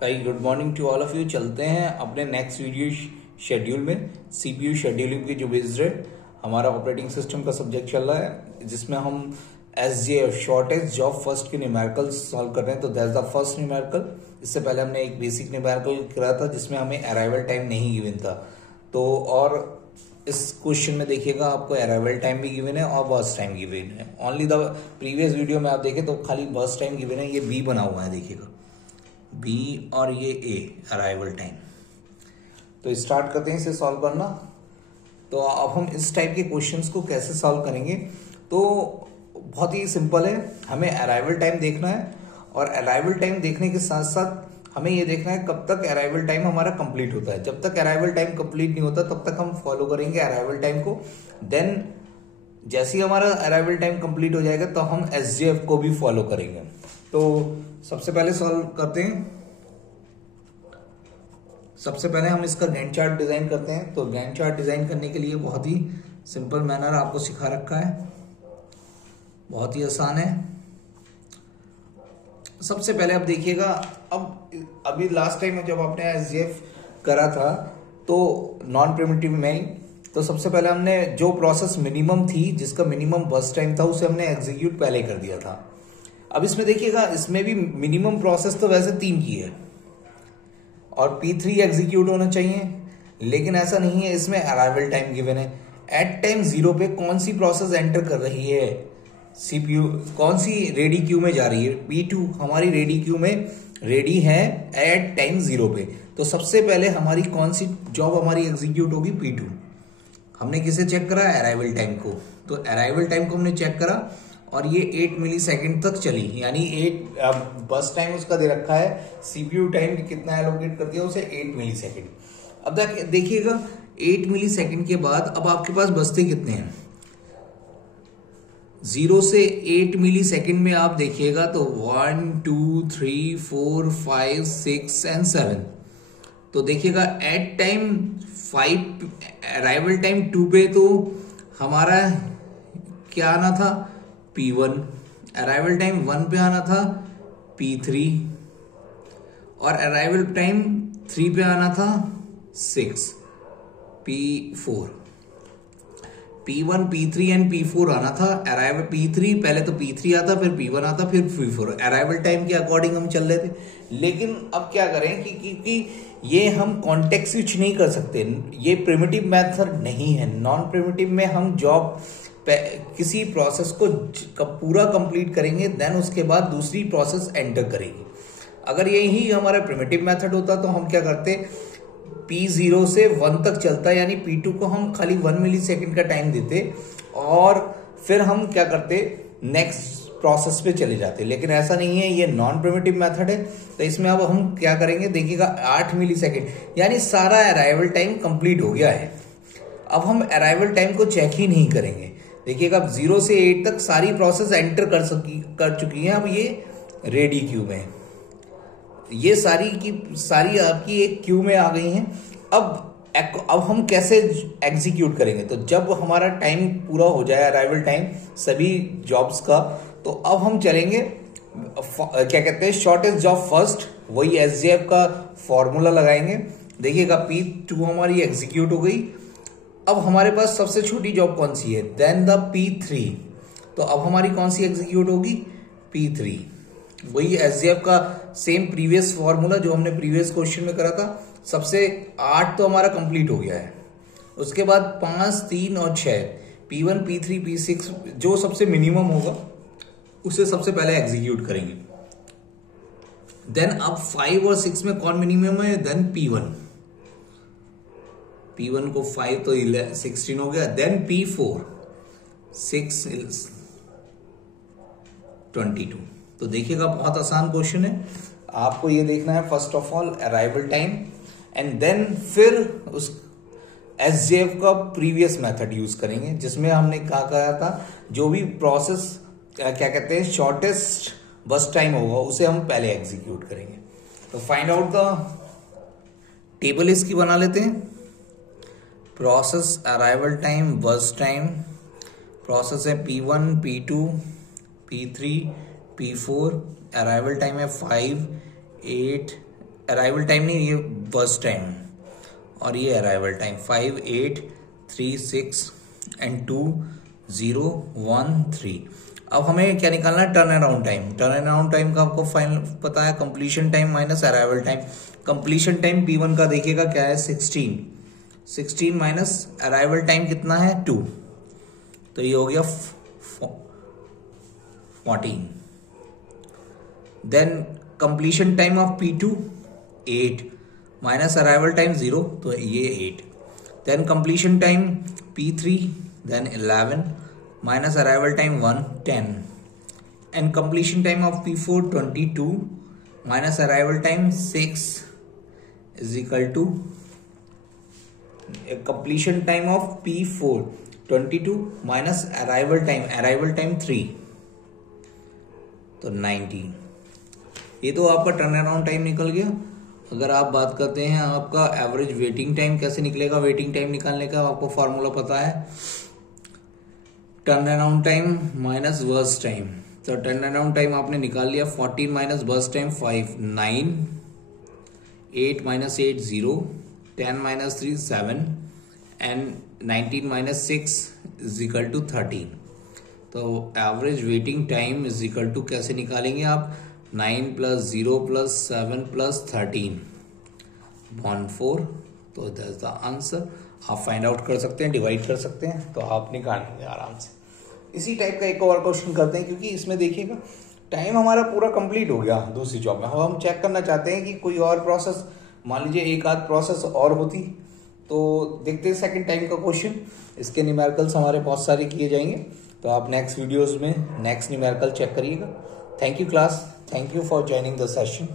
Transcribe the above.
भाई good morning to all of you. चलते हैं अपने नेक्स्ट वीडियो शेड्यूल में। सीपीयू शेड्यूलिंग की जो बेस्ड है, हमारा ऑपरेटिंग सिस्टम का सब्जेक्ट चल रहा है, जिसमें हम एसजेएफ शॉर्टेज जॉब फर्स्ट के न्यूमेरिकल सॉल्व कर रहे हैं। तो दैट्स द फर्स्ट न्यूमेरिकल। इससे पहले हमने एक बेसिक न्यूमेरिकल करा था जिसमें हमें अराइवल टाइम नहीं गिवन था। तो और इस क्वेश्चन में देखिएगा आपको अराइवल टाइम भी गिवन है और बर्स्ट टाइम गिवन है। ओनली द प्रीवियस वीडियो में आप देखें तो खाली बर्स्ट टाइम गिवन है। ये बी बना हुआ है, देखिएगा बी, और ये ए अराइवल टाइम। तो स्टार्ट करते हैं इसे सॉल्व करना। तो अब हम इस टाइप के क्वेश्चंस को कैसे सॉल्व करेंगे, तो बहुत ही सिंपल है। हमें अराइवल टाइम देखना है और अराइवल टाइम देखने के साथ साथ हमें ये देखना है कब तक अराइवल टाइम हमारा कंप्लीट होता है। जब तक अराइवल टाइम कंप्लीट नहीं होता तब तक हम फॉलो करेंगे अराइवल टाइम को। देन जैसे ही हमारा अराइवल टाइम कंप्लीट हो जाएगा तो हम एसजेएफ को भी फॉलो करेंगे। तो सबसे पहले सॉल्व करते हैं। सबसे पहले हम इसका गैंट चार्ट डिजाइन करते हैं। तो गैंट चार्ट डिजाइन करने के लिए बहुत ही सिंपल मैनर आपको सिखा रखा है, बहुत ही आसान है। सबसे पहले आप देखिएगा, अब अभी लास्ट टाइम जब आपने एसजेएफ करा था तो नॉन प्रिमिटिव में, तो सबसे पहले हमने जो प्रोसेस मिनिमम थी, जिसका मिनिमम बर्स्ट टाइम था, उसे हमने एग्जीक्यूट पहले कर दिया था। अब इसमें देखिएगा, इसमें भी मिनिमम प्रोसेस तो वैसे 3 की है और P3 एग्जीक्यूट होना चाहिए, लेकिन ऐसा नहीं है। इसमें अराइवल टाइम गिवन है। एट टाइम 0 पे कौन सी प्रोसेस एंटर कर रही है, सीपीयू कौन सी रेडी क्यू में जा रही है, P2 हमारी रेडी क्यू में रेडी है एट टाइम 0 पे। तो सबसे पहले हमारी कौन सी जॉब हमारी एग्जीक्यूट होगी, P2। हमने किसे चेक करा, अराइवल टाइम को। तो अराइवल टाइम को हमने चेक करा और ये 8 मिली सेकेंड तक चली, यानी 8 बस टाइम उसका दे रखा है, सीपीयू टाइम कितना एलोकेट कर दिया उसे, 8 मिली सेकेंड। अब देखिएगा 8 मिली सेकेंड के बाद अब आपके पास बचते कितने हैं, 0 से 8 मिली सेकेंड में आप देखिएगा तो 1 2 3 4 5 6 एंड 7। तो देखिएगा एट टाइम 5 अराइवल टाइम 2 पे तो हमारा क्या आना था, P1। अराइवल टाइम 1 पे आना था P3 और अराइवल टाइम 3 पे आना था 6 P4। P1 P3 and P4 आना था। अराइवल P3 पहले तो P3 आता, फिर P1 आता, फिर P4। अराइवल टाइम के अकॉर्डिंग हम चल रहे थे। लेकिन अब क्या करें कि ये हम कॉन्टेक्स्ट स्विच नहीं कर सकते, ये प्रिमिटिव मेथड नहीं है। नॉन प्रिमिटिव में हम जॉब किसी प्रोसेस को पूरा कंप्लीट करेंगे, देन उसके बाद दूसरी प्रोसेस एंटर करेगी। अगर यही हमारा प्रिमिटिव मेथड होता तो हम क्या करते, P0 से 1 तक चलता, यानी P2 को हम खाली 1 मिली सेकेंड का टाइम देते और फिर हम क्या करते, नेक्स्ट प्रोसेस पे चले जाते। लेकिन ऐसा नहीं है, ये नॉन प्रिमिटिव मेथड है। तो इसमें अब हम क्या करेंगे, देखिएगा 8 मिली सेकेंड, यानी सारा अराइवल टाइम कंप्लीट हो गया है। अब हम अराइवल टाइम को चेक ही नहीं करेंगे। देखिएगा अब 0 से 8 तक सारी प्रोसेस एंटर कर चुकी हैं। अब ये रेडी क्यू में, ये सारी की सारी आपकी एक क्यू में आ गई हैं। अब हम कैसे एग्जीक्यूट करेंगे, तो जब हमारा टाइम पूरा हो जाए अराइवल टाइम सभी जॉब्स का, तो अब हम चलेंगे क्या कहते हैं, शॉर्टेस्ट जॉब फर्स्ट, वही एसजेएफ का फॉर्मूला लगाएंगे। देखिएगा P2 हमारी एग्जीक्यूट हो गई। अब हमारे पास सबसे छोटी जॉब कौन सी है, देन द P3। तो अब हमारी कौन सी एग्जीक्यूट होगी, P3। वही एसजेएफ का सेम प्रीवियस फॉर्मूला जो हमने प्रीवियस क्वेश्चन में करा था। सबसे 8 तो हमारा कंप्लीट हो गया है। उसके बाद 5 3 और 6, P1 P3 P6 जो सबसे मिनिमम होगा उसे सबसे पहले एग्जीक्यूट करेंगे। देन अब 5 और 6 में कौन मिनिमम है, देन P1 को 5 तो 16 हो गया। Then P4 6 22। तो देखिएगा बहुत आसान क्वेश्चन है। आपको ये देखना है first of all arrival time, and then फिर उस एसजेएफ का प्रीवियस मेथड यूज करेंगे, जिसमें हमने क्या कहा था, जो भी प्रोसेस क्या कहते हैं शॉर्टेस्ट बस टाइम होगा उसे हम पहले एग्जीक्यूट करेंगे। तो फाइंड आउट द टेबल इसकी बना लेते हैं। प्रोसेस अराइवल टाइम बस टाइम, प्रोसेस है P1 P2 P3 P4, arrival time है 5 8 अराइवल टाइम नहीं, ये बर्स्ट टाइम, और ये अराइवल टाइम 5, 8, 3, 6 एंड 2, 0, 1, 3। अब हमें क्या निकालना है, turn around time. Turn around time का आपको फाइनल पता है, completion time minus arrival time. Completion time P1 का देखिएगा क्या है, 16 माइनस अराइवल टाइम कितना है, 2, तो ये हो गया 14। Then completion time of P2 8 minus arrival time 0, तो ये 8। Then completion time P3 then 11 minus arrival time 1, 10 and completion time of P4 22 minus arrival time 6 is equal to completion time of P4 22 minus arrival time 3, तो 19। ये तो आपका turn around time निकल गया। अगर आप बात करते हैं आपका एवरेज वेटिंग टाइम कैसे निकलेगा, वेटिंग टाइम निकालने का आपको फॉर्मूला पता है, turn around time minus burst time. तो टर्न अराउंड टाइम आपने निकाल लिया, 14 minus burst time 5, 9, 8 minus 8 0, 10 minus 3 7 and 19 minus 6 is equal to 13। तो average waiting time is equal to कैसे निकालेंगे आप, 9 प्लस 0 प्लस 7 प्लस 13 14, तो दैट्स द आंसर। आप फाइंड आउट कर सकते हैं, डिवाइड कर सकते हैं, तो आप निकाल लेंगे आराम से। इसी टाइप का एक और क्वेश्चन करते हैं, क्योंकि इसमें देखिएगा टाइम हमारा पूरा कंप्लीट हो गया दूसरी जॉब में। हम चेक करना चाहते हैं कि कोई और प्रोसेस, मान लीजिए एक आध प्रोसेस और होती, तो देखते हैं सेकंड टाइम का क्वेश्चन। इसके न्यूमेरिकल्स हमारे बहुत सारे किए जाएंगे, तो आप नेक्स्ट वीडियोस में नेक्स्ट न्यूमेरिकल चेक करिएगा। Thank you class, thank you for joining the session.